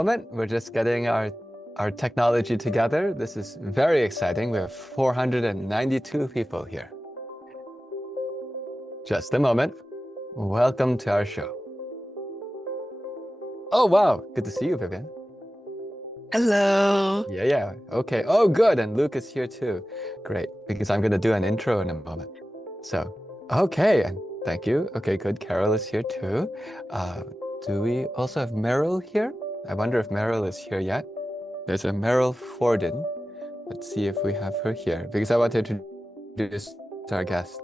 Moment. We're just getting our technology together. This is very exciting. We have 492 people here. Just a moment. Welcome to our show. Oh, wow. Good to see you, Vivian. Hello. Yeah. Okay. Oh, good. And Luke is here too. Great, because I'm going to do an intro in a moment. So, okay. And thank you. Okay, good. Carol is here too. Do we also have Meryl here? I wonder if Meryl is here yet. There's a Meryl Forden. Let's see if we have her here, because I want to introduce our guests.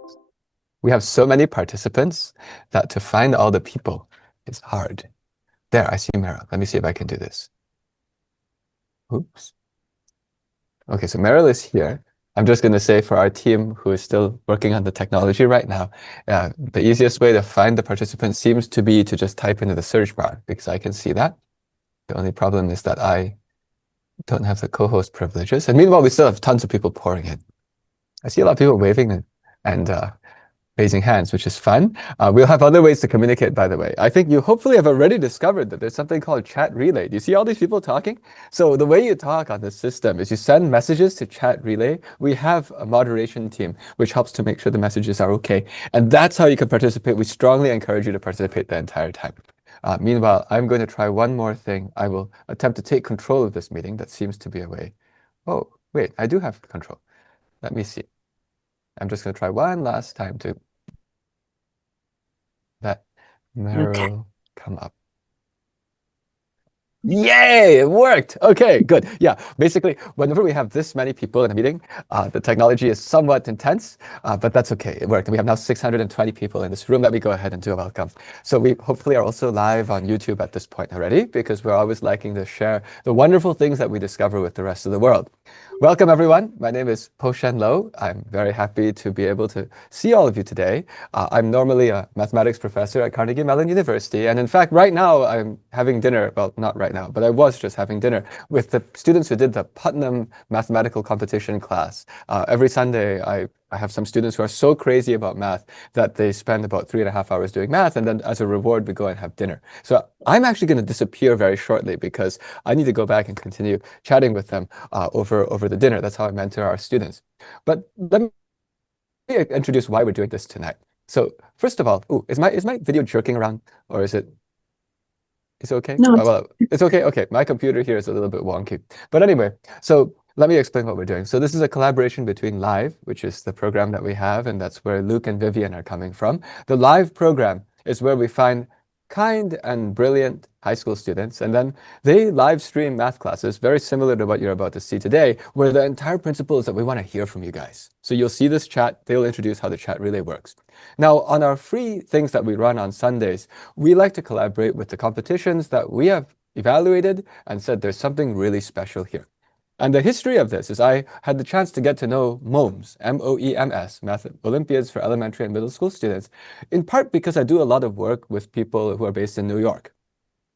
We have so many participants that to find all the people is hard. There, I see Meryl. Let me see if I can do this. Oops. Okay, so Meryl is here. I'm just going to say for our team who is still working on the technology right now, the easiest way to find the participants seems to be to just type into the search bar, because I can see that. The only problem is that I don't have the co-host privileges. And meanwhile, we still have tons of people pouring in. I see a lot of people waving and raising hands, which is fun. We'll have other ways to communicate, by the way. I think you hopefully have already discovered that there's something called chat relay. Do you see all these people talking? So the way you talk on this system is you send messages to chat relay. We have a moderation team, which helps to make sure the messages are okay. And that's how you can participate. We strongly encourage you to participate the entire time. Meanwhile, I'm going to try one more thing. I will attempt to take control of this meeting. That seems to be a way. Oh, wait, I do have control. Let me see. I'm just going to try one last time to let Okay. Meryl come up. Yay, it worked. Okay, good. Yeah, basically, whenever we have this many people in a meeting, the technology is somewhat intense, but that's okay. It worked. And we have now 620 people in this room. Let me go ahead and do a welcome. So we hopefully are also live on YouTube at this point already, because we're always liking to share the wonderful things that we discover with the rest of the world. Welcome, everyone. My name is Po-Shen. I'm very happy to be able to see all of you today. I'm normally a mathematics professor at Carnegie Mellon University. And in fact, right now I'm having dinner. Well, not right now, but I was just having dinner with the students who did the Putnam mathematical competition class. Every Sunday, I have some students who are so crazy about math that they spend about 3.5 hours doing math. And then as a reward, we go and have dinner. So I'm actually going to disappear very shortly because I need to go back and continue chatting with them over the dinner. That's how I mentor our students. But let me introduce why we're doing this tonight. So first of all, is my video jerking around, or is it okay? No, Oh, well, it's okay. Okay, my computer here is a little bit wonky. But anyway, so let me explain what we're doing. So this is a collaboration between Live, which is the program that we have, and that's where Luke and Vivian are coming from. The Live program is where we find kind and brilliant high school students, and then they live stream math classes, very similar to what you're about to see today, where the entire principle is that we want to hear from you guys. So you'll see this chat, they'll introduce how the chat relay works. Now, on our free things that we run on Sundays, we like to collaborate with the competitions that we have evaluated and said there's something really special here. And the history of this is I had the chance to get to know MOEMS, M-O-E-M-S, Math Olympiads for elementary and middle school students, in part because I do a lot of work with people who are based in New York.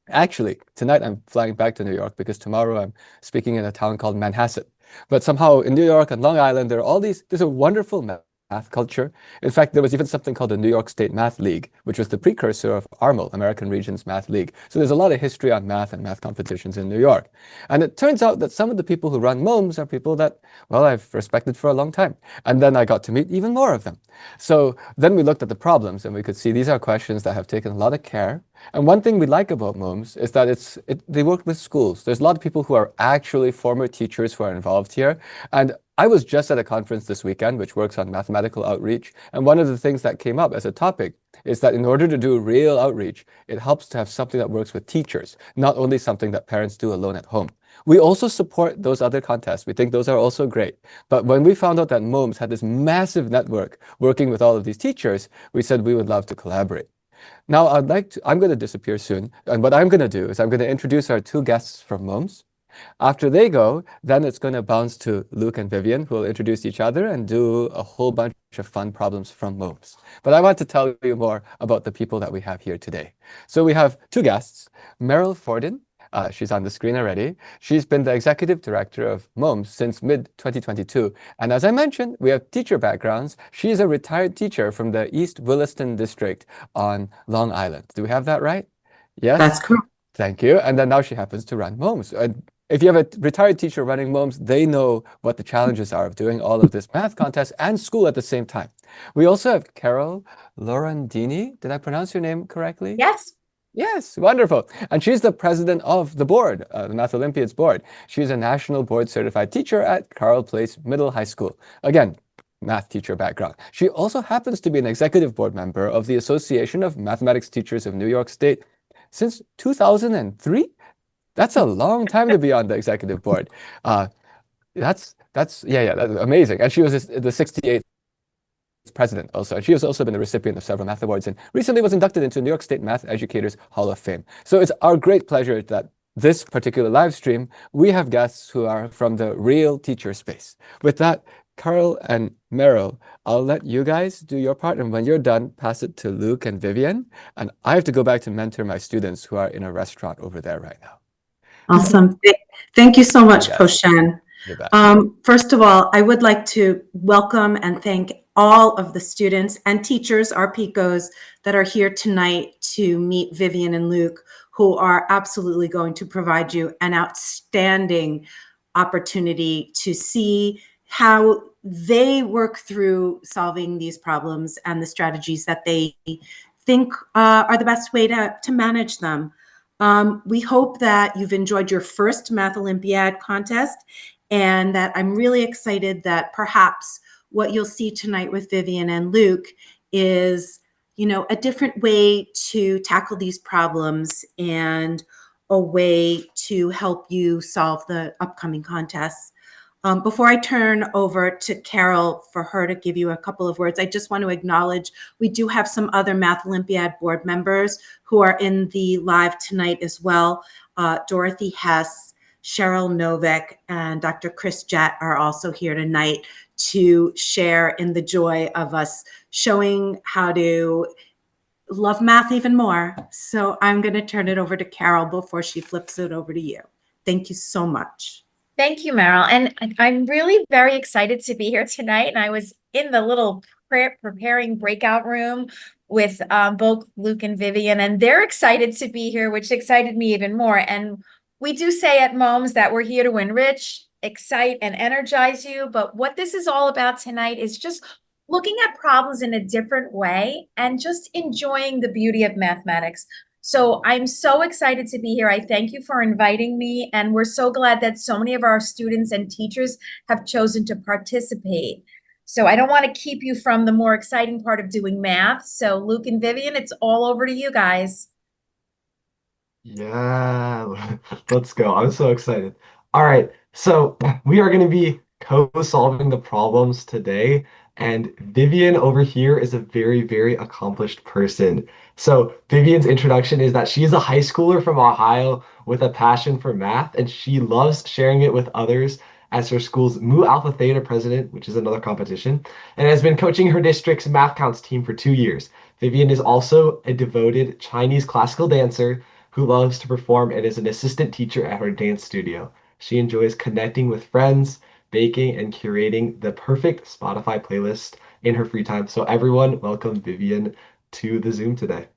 Actually, tonight I'm flying back to New York because tomorrow I'm speaking in a town called Manhasset. But somehow in New York and Long Island, there's a wonderful math culture. In fact, there was even something called the New York State Math League, which was the precursor of ARML, American Regions Math League. So there's a lot of history on math and math competitions in New York. And it turns out that some of the people who run MOEMS are people that, well, I've respected for a long time. And then I got to meet even more of them. So then we looked at the problems and we could see these are questions that have taken a lot of care. And one thing we like about MOEMS is that they work with schools. There's a lot of people who are actually former teachers who are involved here. And I was just at a conference this weekend, which works on mathematical outreach. And one of the things that came up as a topic is that in order to do real outreach, it helps to have something that works with teachers, not only something that parents do alone at home. We also support those other contests. We think those are also great. But when we found out that MOEMS had this massive network working with all of these teachers, we said we would love to collaborate. Now, I'm going to disappear soon. And what I'm going to do is I'm going to introduce our two guests from MOEMS. After they go, then it's going to bounce to Luke and Vivian, who will introduce each other and do a whole bunch of fun problems from MOEMS. But I want to tell you more about the people that we have here today. So we have two guests, Meryl Forden. She's on the screen already. She's been the executive director of MOEMS since mid-2022. And as I mentioned, we have teacher backgrounds. She's a retired teacher from the East Williston district on Long Island. Do we have that right? Yes? that's correct. Thank you. And then now she happens to run MOEMS. And if you have a retired teacher running MOEMS, they know what the challenges are of doing all of this math contest and school at the same time. We also have Carol Lorandini. Did I pronounce your name correctly? Yes. Yes, wonderful. And she's the president of the board, the Math Olympiads board. She's a national board certified teacher at Carle Place Middle High School. Again, math teacher background. She also happens to be an executive board member of the Association of Mathematics Teachers of New York State since 2003. That's a long time to be on the executive board. Uh, that's amazing. And she was the 68th president also. And she has also been the recipient of several math awards and recently was inducted into New York State Math Educators Hall of Fame. So it's our great pleasure that this particular live stream, we have guests who are from the real teacher space. With that, Carl and Meryl, I'll let you guys do your part. And when you're done, pass it to Luke and Vivian. And I have to go back to mentor my students who are in a restaurant over there right now. Awesome. Thank you so You much, bet. Po-Shen. You bet. First of all, I would like to welcome and thank all of the students and teachers, our PICOs, that are here tonight to meet Vivian and Luke, who are absolutely going to provide you an outstanding opportunity to see how they work through solving these problems and the strategies that they think are the best way to manage them. We hope that you've enjoyed your first Math Olympiad contest and that I'm really excited that perhaps what you'll see tonight with Vivian and Luke is, a different way to tackle these problems and a way to help you solve the upcoming contests. Before I turn over to Carol for her to give you a couple of words, I just want to acknowledge we do have some other Math Olympiad board members who are in the live tonight as well. Dorothy Hess, Cheryl Novak, and Dr. Chris Jett are also here tonight to share in the joy of us showing how to love math even more. So I'm going to turn it over to Carol before she flips it over to you. Thank you so much. Thank you, Meryl. And I'm really very excited to be here tonight. And I was in the little preparing breakout room with both Luke and Vivian, and they're excited to be here, which excited me even more. And we do say at MOEMS that we're here to enrich, excite, and energize you. But what this is all about tonight is just looking at problems in a different way and just enjoying the beauty of mathematics. So I'm so excited to be here. I thank you for inviting me. And we're so glad that so many of our students and teachers have chosen to participate. So I don't want to keep you from the more exciting part of doing math. So Luke and Vivian, it's all over to you guys. Yeah, let's go. I'm so excited. All right, so we are going to be co-solving the problems today, and Vivian over here is a very, very accomplished person. So Vivian's introduction is that she is a high schooler from Ohio with a passion for math, and she loves sharing it with others as her school's Mu Alpha Theta president, which is another competition, and has been coaching her district's math counts team for 2 years. Vivian is also a devoted Chinese classical dancer who loves to perform and is an assistant teacher at her dance studio. She enjoys connecting with friends, baking, and curating the perfect Spotify playlist in her free time. So everyone, welcome Vivian to the Zoom today.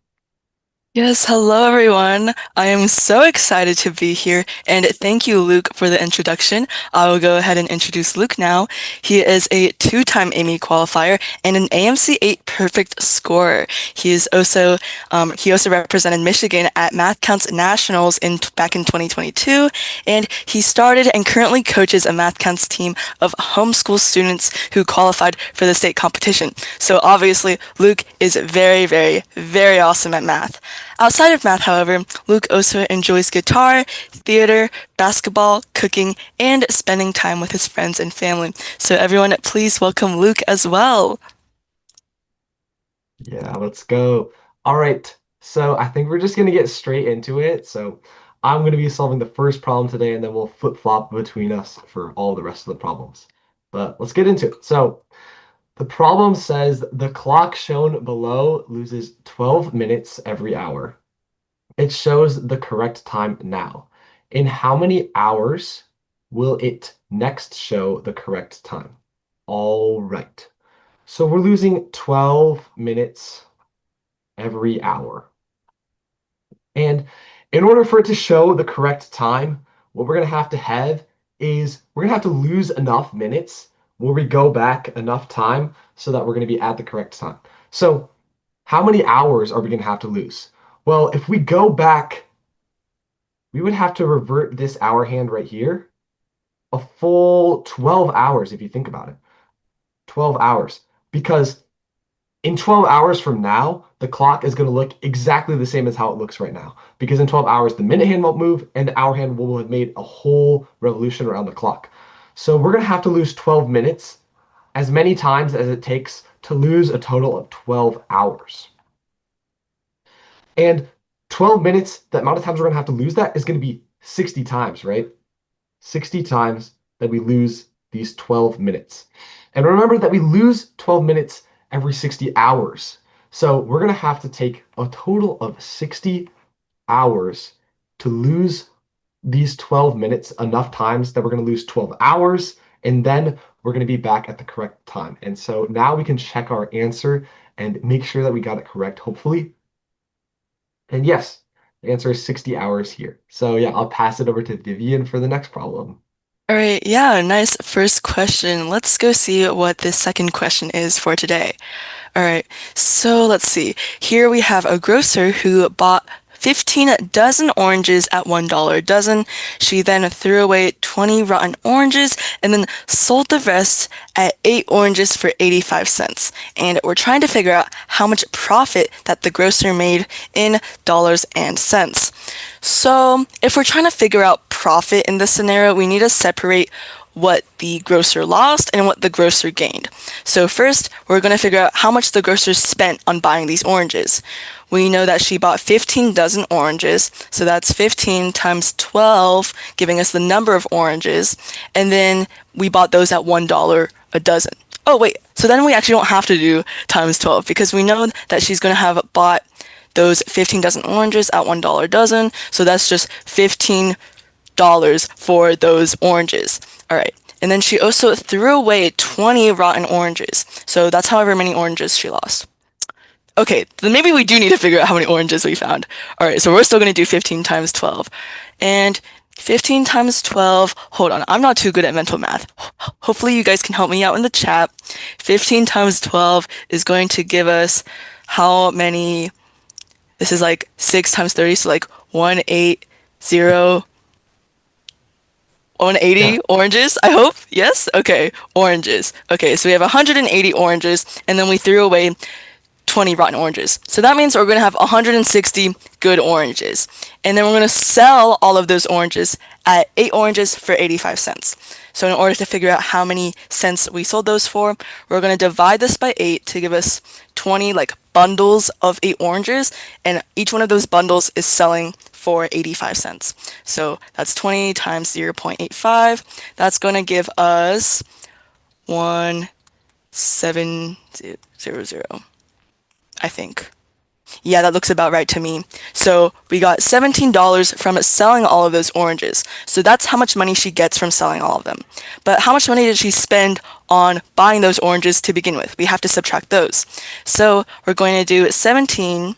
Yes, hello everyone. I am so excited to be here, and thank you, Luke, for the introduction. I will go ahead and introduce Luke now. He is a two-time Amy qualifier and an AMC 8 perfect scorer. He also represented Michigan at Math Counts Nationals back in 2022, and he started and currently coaches a Math Counts team of homeschool students who qualified for the state competition. So obviously, Luke is very, very, very awesome at math. Outside of math, however, Luke also enjoys guitar, theater, basketball, cooking, and spending time with his friends and family. So everyone, please welcome Luke as well. Yeah, let's go. All right, so I think we're just going to get straight into it. So I'm going to be solving the first problem today, and then we'll flip-flop between us for all the rest of the problems. But let's get into it. So the problem says the clock shown below loses 12 minutes every hour. It shows the correct time now. In how many hours will it next show the correct time? All right. So we're losing 12 minutes every hour. And in order for it to show the correct time, what we're going to have is we're going to have to lose enough minutes where we go back enough time so that we're going to be at the correct time. So how many hours are we going to have to lose? Well, if we go back, we would have to revert this hour hand right here a full 12 hours if you think about it. 12 hours. Because in 12 hours from now, the clock is going to look exactly the same as how it looks right now. Because in 12 hours, the minute hand won't move and the hour hand will have made a whole revolution around the clock. So we're going to have to lose 12 minutes as many times as it takes to lose a total of 12 hours. And 12 minutes, the amount of times we're going to have to lose that is going to be 60 times, right? 60 times that we lose these 12 minutes. And remember that we lose 12 minutes every 60 hours. So we're going to have to take a total of 60 hours to lose these 12 minutes enough times that we're going to lose 12 hours, and then we're going to be back at the correct time. And so now we can check our answer and make sure that we got it correct, hopefully. And yes, the answer is 60 hours here. So yeah, I'll pass it over to Vivian for the next problem. All right, yeah, nice first question. Let's go see what the second question is for today. All right, so let's see. Here we have a grocer who bought 15 dozen oranges at $1 a dozen. She then threw away 20 rotten oranges and then sold the rest at 8 oranges for 85 cents. And we're trying to figure out how much profit that the grocer made in dollars and cents. So if we're trying to figure out profit in this scenario, we need to separate what the grocer lost and what the grocer gained. So first, we're going to figure out how much the grocer spent on buying these oranges. We know that she bought 15 dozen oranges, so that's 15 times 12, giving us the number of oranges, and then we bought those at $1 a dozen. Oh wait, so then we actually don't have to do times 12 because we know that she's going to have bought those 15 dozen oranges at $1 a dozen, so that's just $15 for those oranges. All right. And then she also threw away 20 rotten oranges. So that's however many oranges she lost. Okay, then maybe we do need to figure out how many oranges we found. All right, so we're still going to do 15 times 12. And 15 times 12, hold on, I'm not too good at mental math. Hopefully you guys can help me out in the chat. 15 times 12 is going to give us how many? This is like 6 times 30, so like 180. 180 Yeah. oranges, I hope. Yes? Okay, oranges. Okay, so we have 180 oranges, and then we threw away 20 rotten oranges. So that means we're going to have 160 good oranges. And then we're going to sell all of those oranges at 8 oranges for 85 cents. So in order to figure out how many cents we sold those for, we're going to divide this by 8 to give us 20 like bundles of 8 oranges, and each one of those bundles is selling for 85 cents. So that's 20 times 0.85. That's going to give us 1700, I think. Yeah, that looks about right to me. So we got $17 from selling all of those oranges. So that's how much money she gets from selling all of them. But how much money did she spend on buying those oranges to begin with? We have to subtract those. So we're going to do 17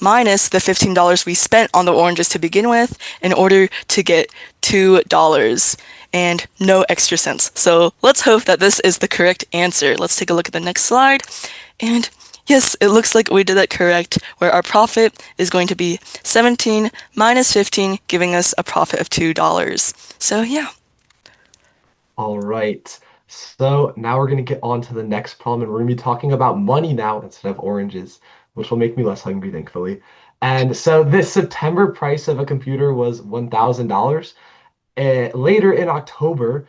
minus the $15 we spent on the oranges to begin with in order to get $2 and no extra cents. So let's hope that this is the correct answer. Let's take a look at the next slide. And yes, it looks like we did that correct, where our profit is going to be 17 minus 15, giving us a profit of $2. So yeah. All right. So now we're going to get on to the next problem, and we're going to be talking about money now instead of oranges, which will make me less hungry, thankfully. And so this September price of a computer was $1,000. Later in October,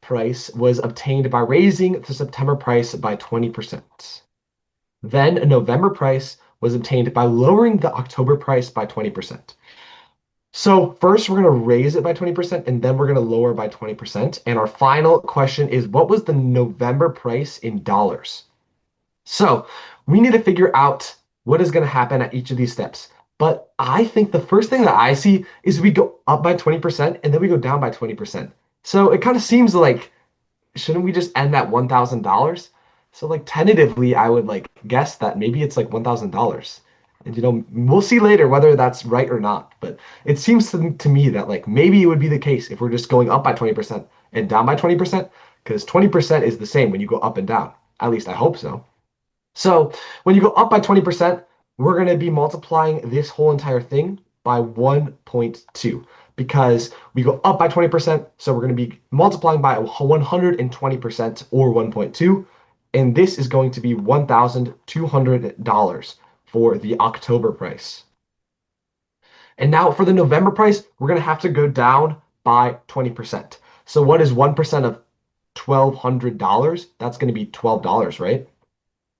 price was obtained by raising the September price by 20%. Then a November price was obtained by lowering the October price by 20%. So first we're going to raise it by 20% and then we're going to lower by 20%. And our final question is, what was the November price in dollars? So we need to figure out what is going to happen at each of these steps. But I think the first thing that I see is we go up by 20% and then we go down by 20%. So it kind of seems like, shouldn't we just end at $1,000? So like tentatively, I would like guess that maybe it's like $1,000. And we'll see later whether that's right or not. But it seems to me that like maybe it would be the case if we're just going up by 20% and down by 20%, because 20% is the same when you go up and down. At least I hope so. So when you go up by 20%, we're going to be multiplying this whole entire thing by 1.2 because we go up by 20%. So we're going to be multiplying by 120% or 1.2. And this is going to be $1,200 for the October price. And now for the November price, we're going to have to go down by 20%. So what is 1% of $1,200? That's going to be $12, right?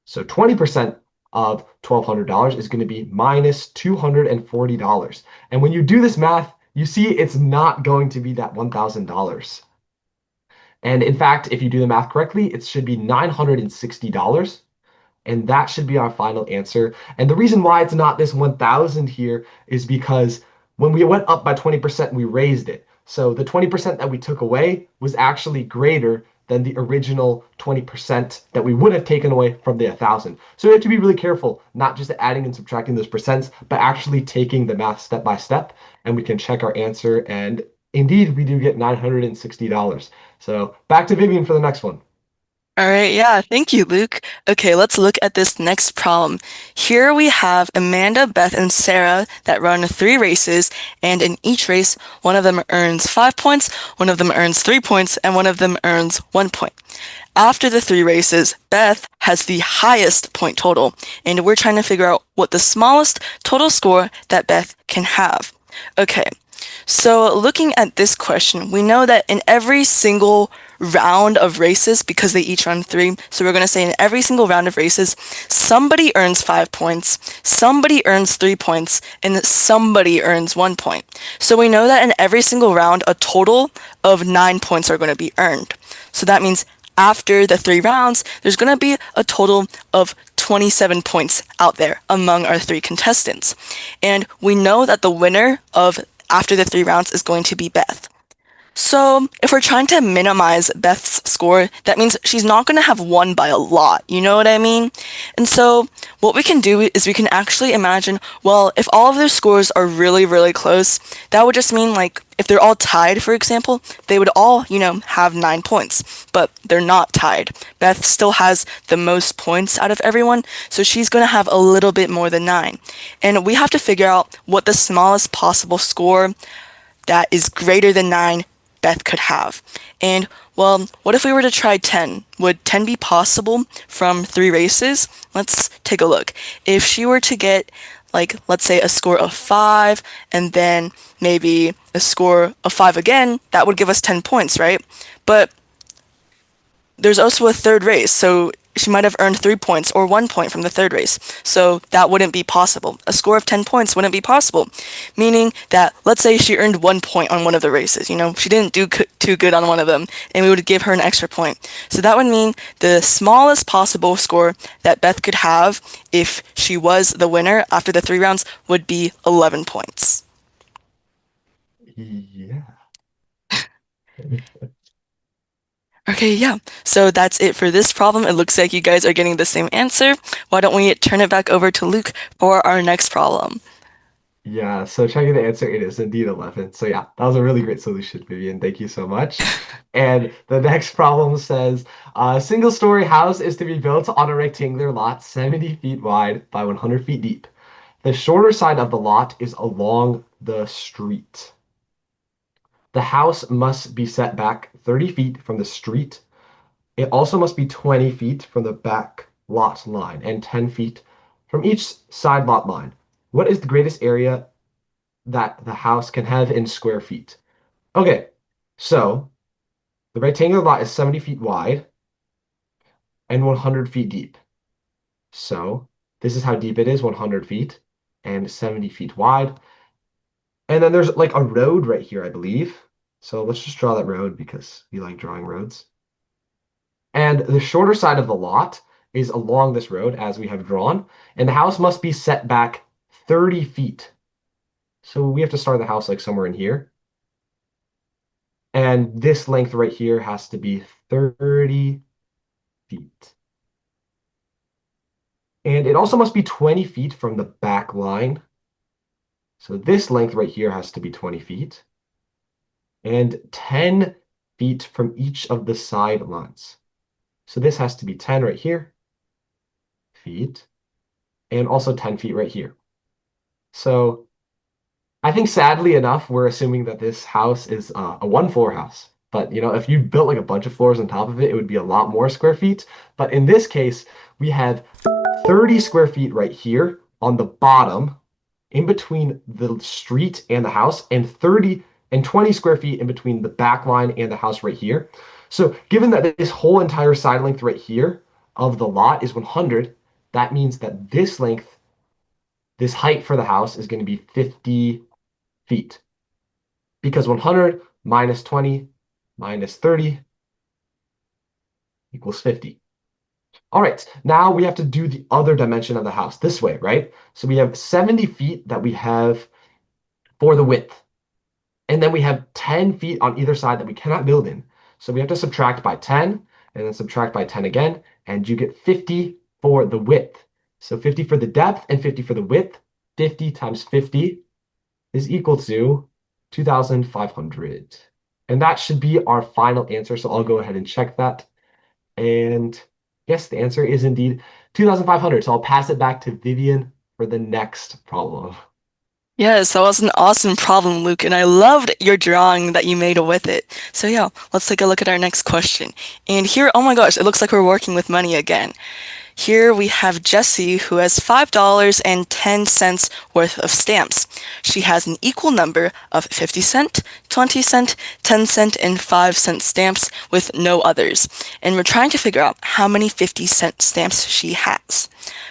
So 20% of $1,200 is going to be minus $240. And when you do this math, you see it's not going to be that $1,000. And in fact, if you do the math correctly, it should be $960. And that should be our final answer. And the reason why it's not this 1,000 here is because when we went up by 20%, we raised it. So the 20% that we took away was actually greater than the original 20% that we would have taken away from the 1,000. So we have to be really careful, not just adding and subtracting those percents, but actually taking the math step by step. And we can check our answer. And indeed, we do get $960. So back to Vivian for the next one. All right, yeah, thank you, Luke. Okay, let's look at this next problem. Here we have Amanda, Beth, and Sarah that run 3 races, and in each race, one of them earns 5 points, one of them earns 3 points, and one of them earns 1 point. After the 3 races, Beth has the highest point total, and we're trying to figure out what the smallest total score that Beth can have. Okay, so looking at this question, we know that in every single round of races, because they each run 3, so we're going to say in every single round of races, somebody earns 5 points, somebody earns 3 points, and somebody earns 1 point. So we know that in every single round, a total of 9 points are going to be earned. So that means after the 3 rounds, there's going to be a total of 27 points out there among our 3 contestants. And we know that the winner of after the 3 rounds is going to be Beth. So if we're trying to minimize Beth's score, that means she's not going to have won by a lot, you know what I mean? And so what we can do is we can actually imagine, well, if all of their scores are really, really close, that would just mean like if they're all tied, for example, they would all, have 9 points, but they're not tied. Beth still has the most points out of everyone, so she's going to have a little bit more than 9. And we have to figure out what the smallest possible score that is greater than 9 Beth could have. And, well, what if we were to try 10? Would 10 be possible from 3 races? Let's take a look. If she were to get, like, let's say a score of 5, and then maybe a score of 5 again, that would give us 10 points, right? But there's also a 3rd race, so she might have earned 3 points or 1 point from the 3rd race. So that wouldn't be possible. A score of 10 points wouldn't be possible. Meaning that, let's say she earned 1 point on one of the races. She didn't do too good on one of them, and we would give her an extra point. So that would mean the smallest possible score that Beth could have if she was the winner after the 3 rounds would be 11 points. Yeah. Okay, yeah. So that's it for this problem. It looks like you guys are getting the same answer. Why don't we turn it back over to Luke for our next problem? Yeah, so checking the answer, it is indeed 11. So yeah, that was a really great solution, Vivian. Thank you so much. And the next problem says, a single-story house is to be built on a rectangular lot 70 feet wide by 100 feet deep. The shorter side of the lot is along the street. The house must be set back 30 feet from the street. It also must be 20 feet from the back lot line and 10 feet from each side lot line. What is the greatest area that the house can have in square feet? Okay, so the rectangular lot is 70 feet wide and 100 feet deep. So this is how deep it is, 100 feet and 70 feet wide. And then there's like a road right here, I believe. So let's just draw that road because we like drawing roads. And the shorter side of the lot is along this road as we have drawn. And the house must be set back 30 feet. So we have to start the house like somewhere in here. And this length right here has to be 30 feet. And it also must be 20 feet from the back line. So this length right here has to be 20 feet. And 10 feet from each of the side lines. So this has to be 10 right here, feet, and also 10 feet right here. So I think sadly enough, we're assuming that this house is a one-floor house. But if you built like a bunch of floors on top of it, it would be a lot more square feet. But in this case, we have 30 square feet right here on the bottom, in between the street and the house, and 20 square feet in between the back line and the house right here. So given that this whole entire side length right here of the lot is 100, that means that this length, this height for the house is going to be 50 feet. Because 100 minus 20 minus 30 equals 50. All right, now we have to do the other dimension of the house this way, right? So we have 70 feet that we have for the width. And then we have 10 feet on either side that we cannot build in. So we have to subtract by 10 and then subtract by 10 again, and you get 50 for the width. So 50 for the depth and 50 for the width. 50 times 50 is equal to 2,500. And that should be our final answer. So I'll go ahead and check that. And yes, the answer is indeed 2,500. So I'll pass it back to Vivian for the next problem. Yes, that was an awesome problem, Luke, and I loved your drawing that you made with it. So yeah, let's take a look at our next question. And here, oh my gosh, it looks like we're working with money again. Here we have Jessie, who has $5.10 worth of stamps. She has an equal number of 50-cent, 20-cent, 10-cent, and 5-cent stamps with no others. And we're trying to figure out how many 50-cent stamps she has.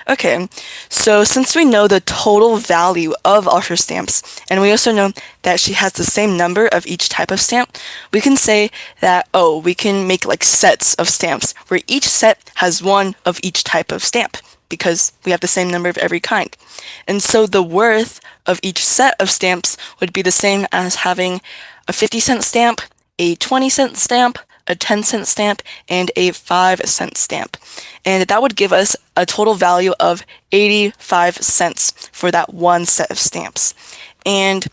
Okay, so since we know the total value of all her stamps, and we also know that she has the same number of each type of stamp, we can say that, we can make like sets of stamps, where each set has one of each type of stamp, because we have the same number of every kind. And so the worth of each set of stamps would be the same as having a 50-cent stamp, a 20-cent stamp, a 10-cent stamp, and a 5-cent stamp. And that would give us a total value of 85 cents for that one set of stamps. And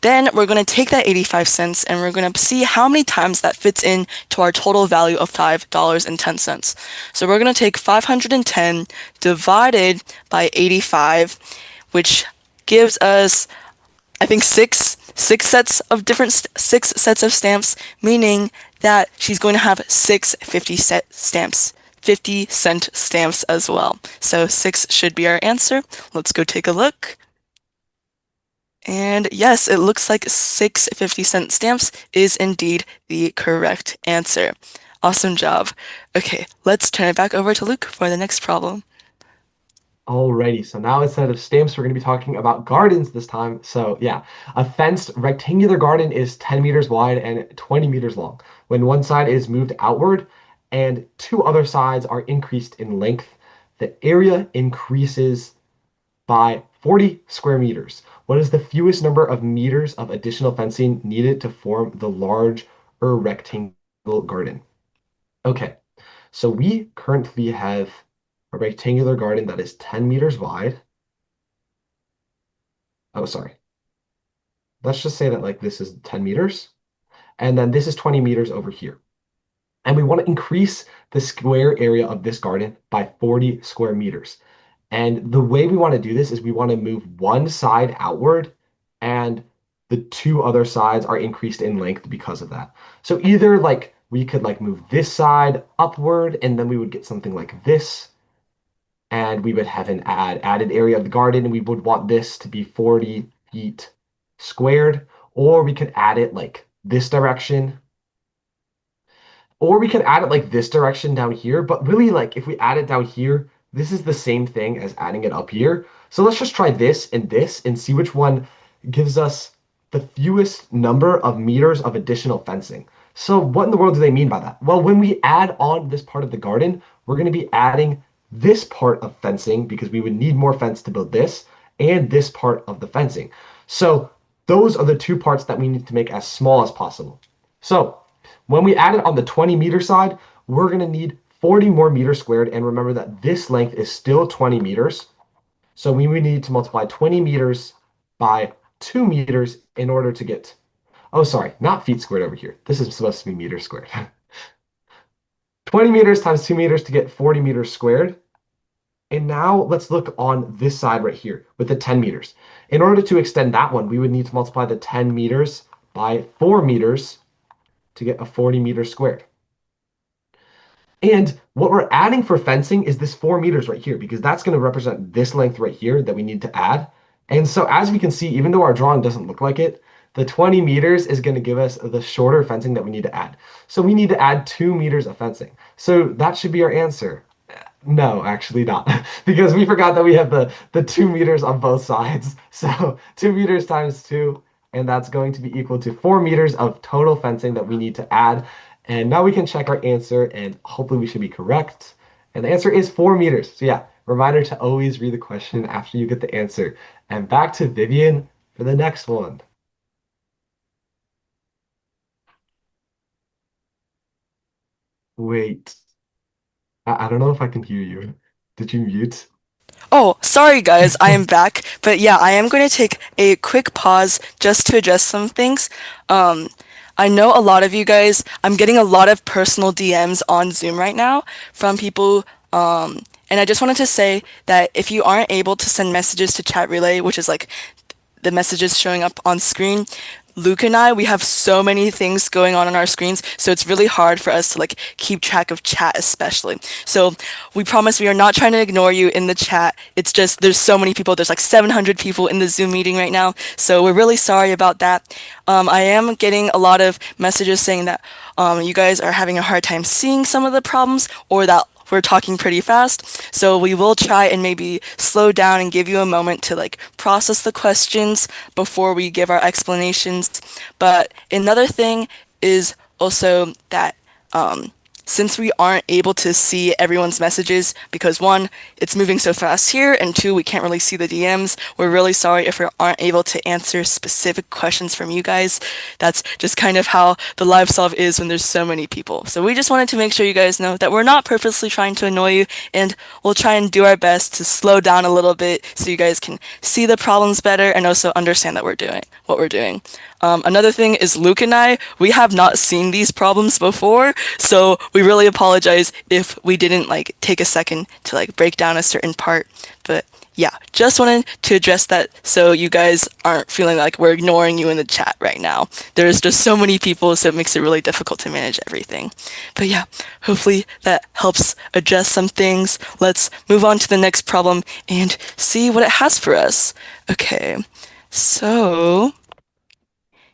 then we're going to take that 85 cents and we're going to see how many times that fits in to our total value of $5.10. So we're going to take 510 divided by 85, which gives us, I think, six sets of stamps, meaning that she's going to have 6 50-cent stamps. 50-cent stamps as well. So 6 should be our answer. Let's go take a look. And yes, it looks like 6 50-cent stamps is indeed the correct answer. Awesome job. Okay, let's turn it back over to Luke for the next problem. Alrighty, so now instead of stamps, we're going to be talking about gardens this time. So yeah, a fenced rectangular garden is 10 meters wide and 20 meters long. When one side is moved outward and 2 other sides are increased in length, the area increases by 40 square meters. What is the fewest number of meters of additional fencing needed to form the larger rectangle garden? Okay, so we currently have a rectangular garden that is 10 meters wide. Oh, sorry. Let's just say that like this is 10 meters. And then this is 20 meters over here. And we want to increase the square area of this garden by 40 square meters. And the way we want to do this is we want to move one side outward and the 2 other sides are increased in length because of that. So either like we could like move this side upward and then we would get something like this. And we would have an added area of the garden and we would want this to be 40 feet squared. Or we could add it like this direction. Or we could add it like this direction down here. But really like if we add it down here, this is the same thing as adding it up here. So let's just try this and see which one gives us the fewest number of meters of additional fencing. So what in the world do they mean by that? Well, when we add on this part of the garden, we're going to be adding this part of fencing because we would need more fence to build this and this part of the fencing. So those are the 2 parts that we need to make as small as possible. So when we add it on the 20-meter side, we're going to need 40 more meters squared. And remember that this length is still 20 meters. So we would need to multiply 20 meters by 2 meters in order to get, oh, sorry, not feet squared over here. This is supposed to be meters squared. 20 meters times 2 meters to get 40 meters squared. And now let's look on this side right here with the 10 meters. In order to extend that one, we would need to multiply the 10 meters by 4 meters to get a 40 meters squared. And what we're adding for fencing is this 4 meters right here, because that's going to represent this length right here that we need to add. And so as we can see, even though our drawing doesn't look like it, the 20 meters is going to give us the shorter fencing that we need to add. So we need to add 2 meters of fencing. So that should be our answer. No, actually not, because we forgot that we have the 2 meters on both sides. So 2 meters times 2, and that's going to be equal to 4 meters of total fencing that we need to add. And now we can check our answer, and hopefully we should be correct. And the answer is 4 meters. So yeah, reminder to always read the question after you get the answer. And back to Vivian for the next one. Wait, I don't know if I can hear you. Did you mute? Oh, sorry guys, I am back. But yeah, I am going to take a quick pause just to address some things. I know a lot of you guys, I'm getting a lot of personal DMs on Zoom right now from people, and I just wanted to say that if you aren't able to send messages to Chat Relay, which is like the messages showing up on screen, Luke and I, we have so many things going on our screens, so it's really hard for us to like keep track of chat especially. So we promise we are not trying to ignore you in the chat. It's just there's so many people. There's like 700 people in the Zoom meeting right now, so we're really sorry about that. I am getting a lot of messages saying that you guys are having a hard time seeing some of the problems, or that we're talking pretty fast, so we will try and maybe slow down and give you a moment to like process the questions before we give our explanations. But another thing is also that since we aren't able to see everyone's messages because one, it's moving so fast here, and two, we can't really see the DMs, we're really sorry if we aren't able to answer specific questions from you guys. That's just kind of how the live solve is when there's so many people. So we just wanted to make sure you guys know that we're not purposely trying to annoy you, and we'll try and do our best to slow down a little bit so you guys can see the problems better and also understand that we're doing what we're doing. Another thing is Luke and I, we have not seen these problems before, so we really apologize if we didn't like take a second to like break down a certain part. But yeah, just wanted to address that so you guys aren't feeling like we're ignoring you in the chat right now. There's just so many people, so it makes it really difficult to manage everything. But yeah, hopefully that helps address some things. Let's move on to the next problem and see what it has for us. Okay, so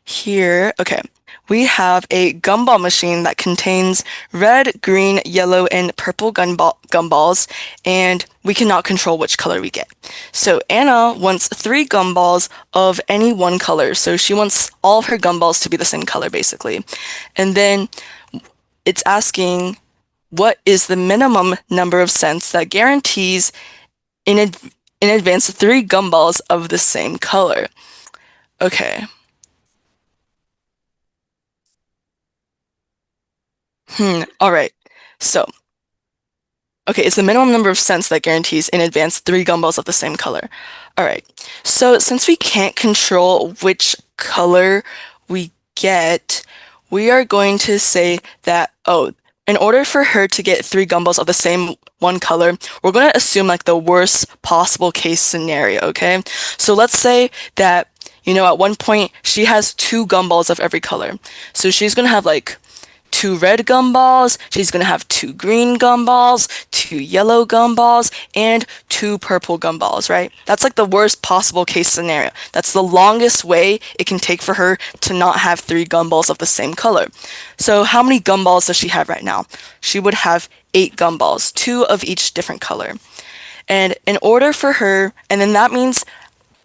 here, okay, we have a gumball machine that contains red, green, yellow, and purple gumballs, and we cannot control which color we get. So Anna wants 3 gumballs of any one color, so she wants all of her gumballs to be the same color, basically. And then it's asking, what is the minimum number of cents that guarantees in advance 3 gumballs of the same color? Okay. All right. So, okay, it's the minimum number of cents that guarantees in advance 3 gumballs of the same color. All right. So, since we can't control which color we get, we are going to say that, oh, in order for her to get 3 gumballs of the same one color, we're going to assume like the worst possible case scenario, okay? So, let's say that, you know, at one point she has 2 gumballs of every color. So, she's going to have like 2 red gumballs, she's going to have 2 green gumballs, 2 yellow gumballs, and 2 purple gumballs, right? That's like the worst possible case scenario. That's the longest way it can take for her to not have 3 gumballs of the same color. So how many gumballs does she have right now? She would have 8 gumballs, 2 of each different color. And in order for her, and then that means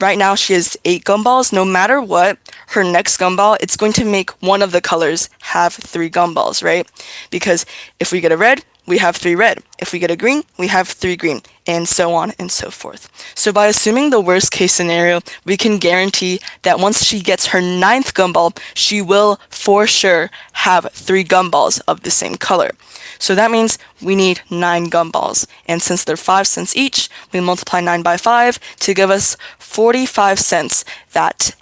right now she has 8 gumballs. No matter what, her next gumball, it's going to make one of the colors have 3 gumballs, right? Because if we get a red, we have 3 red. If we get a green, we have 3 green, and so on and so forth. So by assuming the worst case scenario, we can guarantee that once she gets her 9th gumball, she will for sure have 3 gumballs of the same color. So that means we need 9 gumballs, and since they're 5 cents each, we multiply 9 by 5 to give us 45 cents that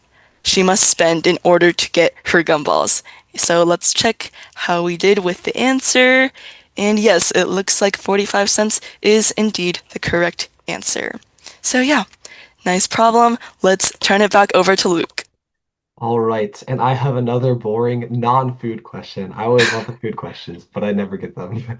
she must spend in order to get her gumballs. So let's check how we did with the answer. And yes, it looks like 45 cents is indeed the correct answer. So yeah, nice problem. Let's turn it back over to Luke. All right, and I have another boring non-food question. I always want the food questions, but I never get them.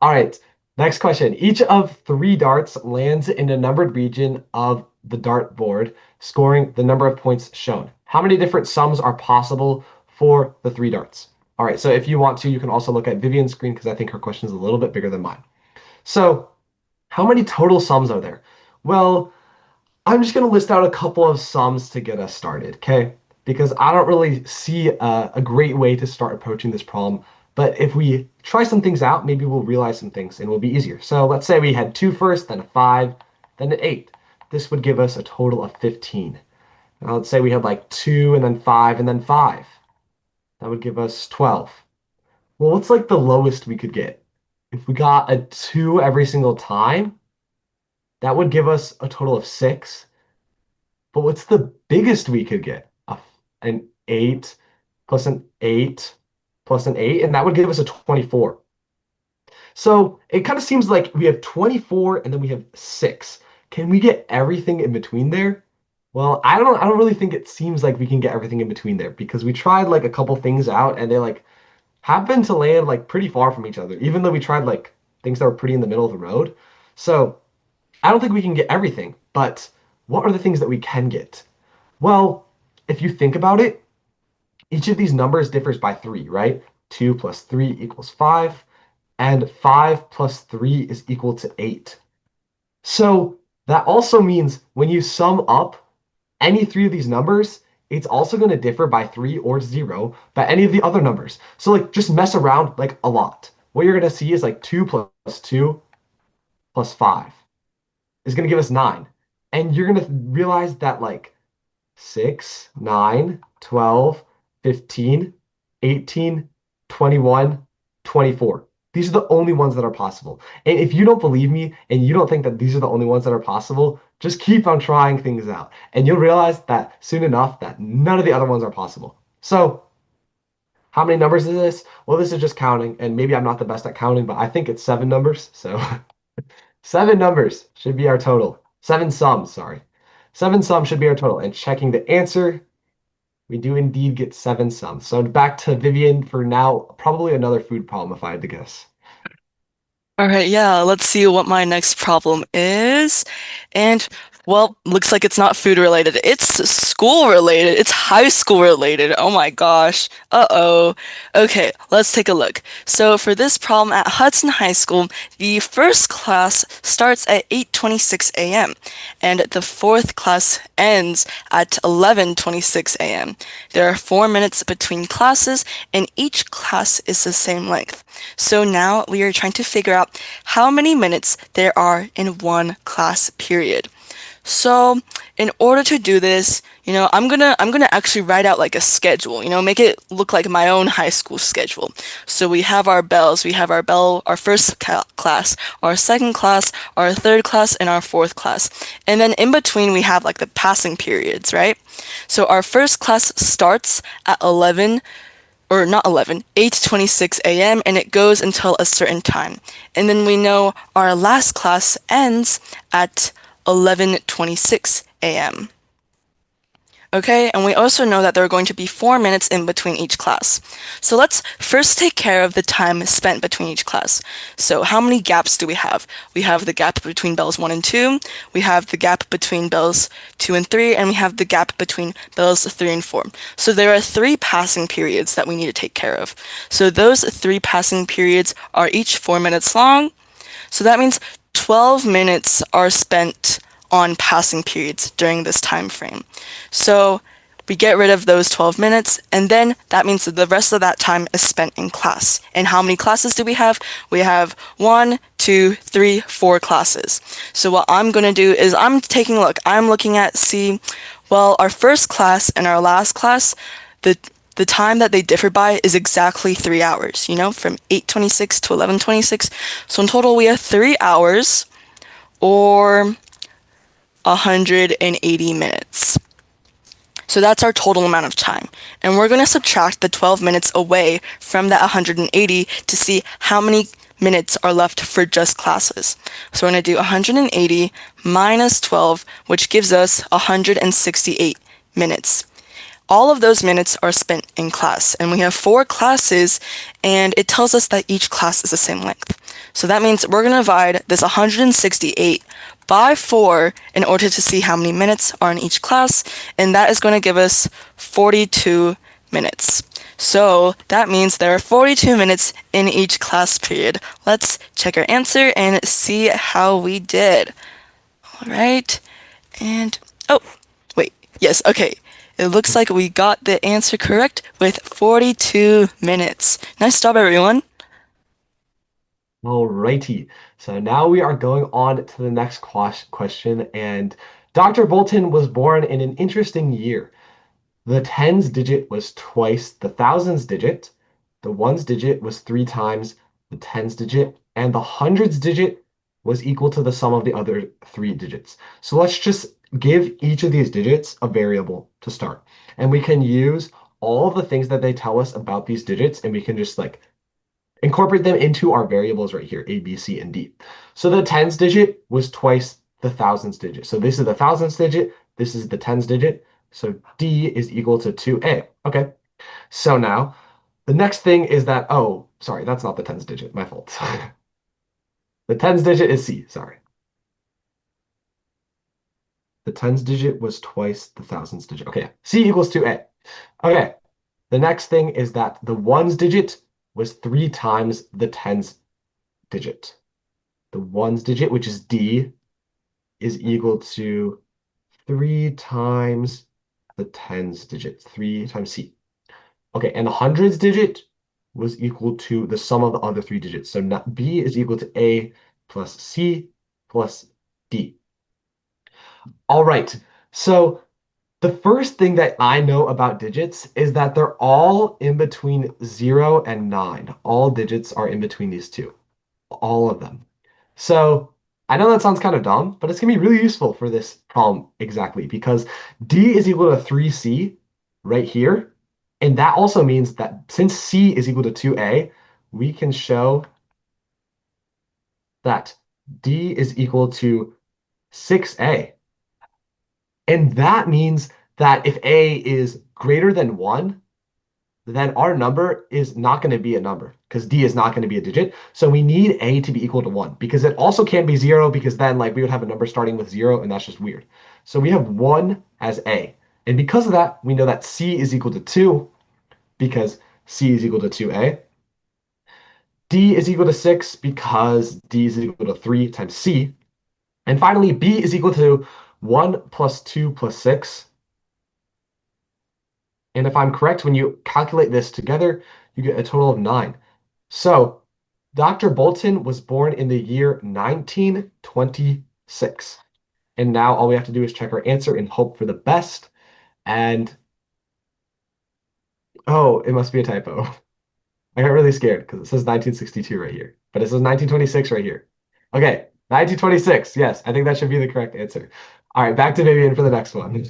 All right, next question. Each of 3 darts lands in a numbered region of the dart board, scoring the number of points shown. How many different sums are possible for the 3 darts? All right, so if you want to, you can also look at Vivian's screen because I think her question is a little bit bigger than mine. So how many total sums are there? Well, I'm just going to list out a couple of sums to get us started, okay? Because I don't really see a great way to start approaching this problem. But if we try some things out, maybe we'll realize some things and it will be easier. So let's say we had 2 first, then a 5, then an 8. This would give us a total of 15. Now let's say we had like 2 and then 5 and then 5. That would give us 12. Well, what's like the lowest we could get? If we got a 2 every single time, that would give us a total of 6. But what's the biggest we could get? An 8 plus an 8 plus an 8, and that would give us a 24. So it kind of seems like we have 24 and then we have 6. Can we get everything in between there? Well, I don't really think it seems like we can get everything in between there because we tried like a couple things out and they like happen to land like pretty far from each other, even though we tried like things that were pretty in the middle of the road. So I don't think we can get everything, but what are the things that we can get? Well, if you think about it, each of these numbers differs by 3, right? 2 plus 3 equals 5, and 5 plus 3 is equal to 8. So that also means when you sum up any 3 of these numbers, it's also going to differ by 3 or 0 by any of the other numbers. So like just mess around like a lot. What you're going to see is like 2 plus 2 plus 5 is going to give us 9. And you're going to realize that like 6, 9, 12, 15, 18, 21, 24. These are the only ones that are possible. And if you don't believe me and you don't think that these are the only ones that are possible, just keep on trying things out. And you'll realize that soon enough that none of the other ones are possible. So how many numbers is this? Well, this is just counting. And maybe I'm not the best at counting, but I think it's 7 numbers. So 7 numbers should be our total. 7 sums, sorry. 7 sums should be our total. And checking the answer, we do indeed get 7 sums. So back to Vivian for now, probably another food problem if I had to guess. All right, yeah, let's see what my next problem is. And well, looks like it's not food related. It's school related. It's high school related. Oh my gosh. Uh-oh. Okay, let's take a look. So for this problem at Hudson High School, the first class starts at 8:26 a.m. and the fourth class ends at 11:26 a.m. There are 4 minutes between classes and each class is the same length. So now we are trying to figure out how many minutes there are in one class period. So in order to do this, I'm gonna actually write out like a schedule, make it look like my own high school schedule. So we have our bells, we have our bell, our first class, our second class, our third class, and our fourth class. And then in between we have like the passing periods, right? So our first class starts at 8:26 a.m. and it goes until a certain time. And then we know our last class ends at 11:26 a.m. Okay, and we also know that there are going to be 4 minutes in between each class. So let's first take care of the time spent between each class. So how many gaps do we have? We have the gap between bells 1 and 2, we have the gap between bells 2 and 3, and we have the gap between bells 3 and 4. So there are 3 passing periods that we need to take care of. So those 3 passing periods are each 4 minutes long. So that means 12 minutes are spent on passing periods during this time frame. So we get rid of those 12 minutes, and then that means that the rest of that time is spent in class. And how many classes do we have? We have 1, 2, 3, 4 classes. So what I'm going to do is I'm looking at, well, our first class and our last class, the time that they differ by is exactly 3 hours, from 8:26 to 11:26. So in total, we have 3 hours or 180 minutes. So that's our total amount of time. And we're going to subtract the 12 minutes away from that 180 to see how many minutes are left for just classes. So we're going to do 180 minus 12, which gives us 168 minutes. All of those minutes are spent in class, and we have 4 classes, and it tells us that each class is the same length. So that means we're going to divide this 168 by 4 in order to see how many minutes are in each class, and that is going to give us 42 minutes. So that means there are 42 minutes in each class period. Let's check our answer and see how we did. All right, and oh, wait, yes, okay. It looks like we got the answer correct with 42 minutes. Nice job, everyone. Alrighty. So now we are going on to the next question. And Dr. Bolton was born in an interesting year. The tens digit was twice the thousands digit. The ones digit was 3 times the tens digit. And the hundreds digit was equal to the sum of the other 3 digits. So let's just give each of these digits a variable to start. And we can use all of the things that they tell us about these digits, and we can just like incorporate them into our variables right here, A, B, C, and D. So the tens digit was twice the thousands digit. So this is the thousands digit, this is the tens digit. So D is equal to 2A. Okay. So now the next thing is that, oh, sorry, that's not the tens digit, my fault. The tens digit is C, sorry. The tens digit was twice the thousands digit. Okay, C equals 2A. Okay, the next thing is that the ones digit was 3 times the tens digit. The ones digit, which is D, is equal to 3 times the tens digit, 3 times C. Okay, and the hundreds digit was equal to the sum of the other 3 digits. So B is equal to A plus C plus D. All right, so the first thing that I know about digits is that they're all in between 0 and 9. All digits are in between these two, all of them. So I know that sounds kind of dumb, but it's going to be really useful for this problem exactly because D is equal to 3C right here. And that also means that since C is equal to 2A, we can show that D is equal to 6A. And that means that if A is greater than 1, then our number is not going to be a number because D is not going to be a digit. So we need A to be equal to 1 because it also can't be 0 because then like we would have a number starting with 0 and that's just weird. So we have 1 as A. And because of that, we know that C is equal to 2 because C is equal to 2A. D is equal to 6 because D is equal to 3 times C. And finally, B is equal to 1 plus 2 plus 6. And if I'm correct, when you calculate this together, you get a total of 9. So Dr. Bolton was born in the year 1926. And now all we have to do is check our answer and hope for the best. And oh, it must be a typo. I got really scared because it says 1962 right here, but it says 1926 right here. Okay, 1926. Yes, I think that should be the correct answer. All right, back to Vivian for the next one.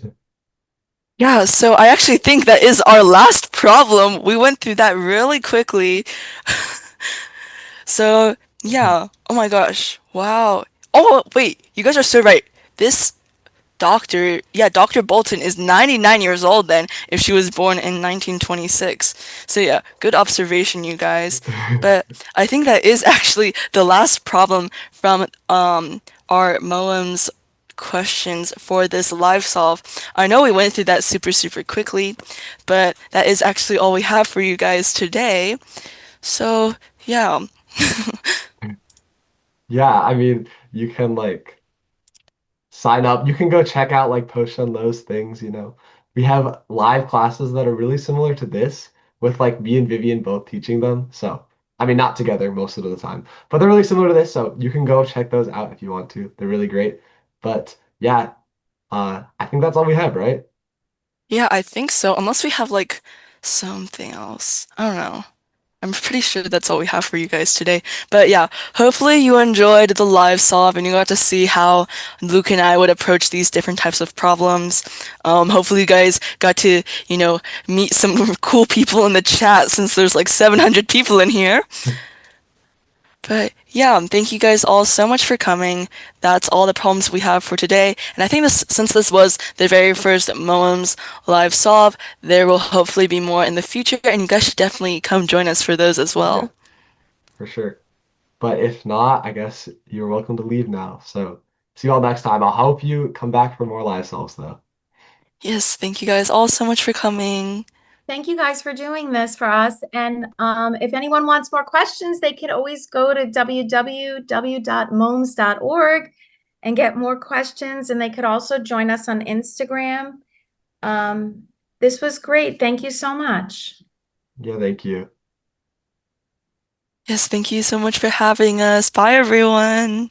Yeah, so I actually think that is our last problem. We went through that really quickly. So, yeah. Oh my gosh. Wow. Oh, wait. You guys are so right. This Dr. Bolton is 99 years old then if she was born in 1926. So yeah, good observation, you guys. But I think that is actually the last problem from our MOEMS questions for this live solve. I know we went through that super quickly, but that is actually all we have for you guys today. So yeah. Yeah, I mean, you can like sign up. You can go check out like Po-Shen those things. we have live classes that are really similar to this, with like me and Vivian both teaching them. So, I mean, not together most of the time, but they're really similar to this. So you can go check those out if you want to. They're really great. But yeah, I think that's all we have, right? Yeah, I think so. Unless we have like something else. I don't know. I'm pretty sure that's all we have for you guys today. But yeah, hopefully you enjoyed the live solve and you got to see how Luke and I would approach these different types of problems. Hopefully you guys got to, meet some cool people in the chat since there's like 700 people in here. But yeah, thank you guys all so much for coming. That's all the problems we have for today. And I think since this was the very first MOEMS live solve, there will hopefully be more in the future, and you guys should definitely come join us for those as Yeah, well. for sure. But if not, I guess you're welcome to leave now. So see you all next time. I'll hope you come back for more live solves though. Yes, thank you guys all so much for coming. Thank you guys for doing this for us. And if anyone wants more questions, they could always go to www.moems.org and get more questions. And they could also join us on Instagram. This was great. Thank you so much. Yeah, thank you. Yes, thank you so much for having us. Bye, everyone.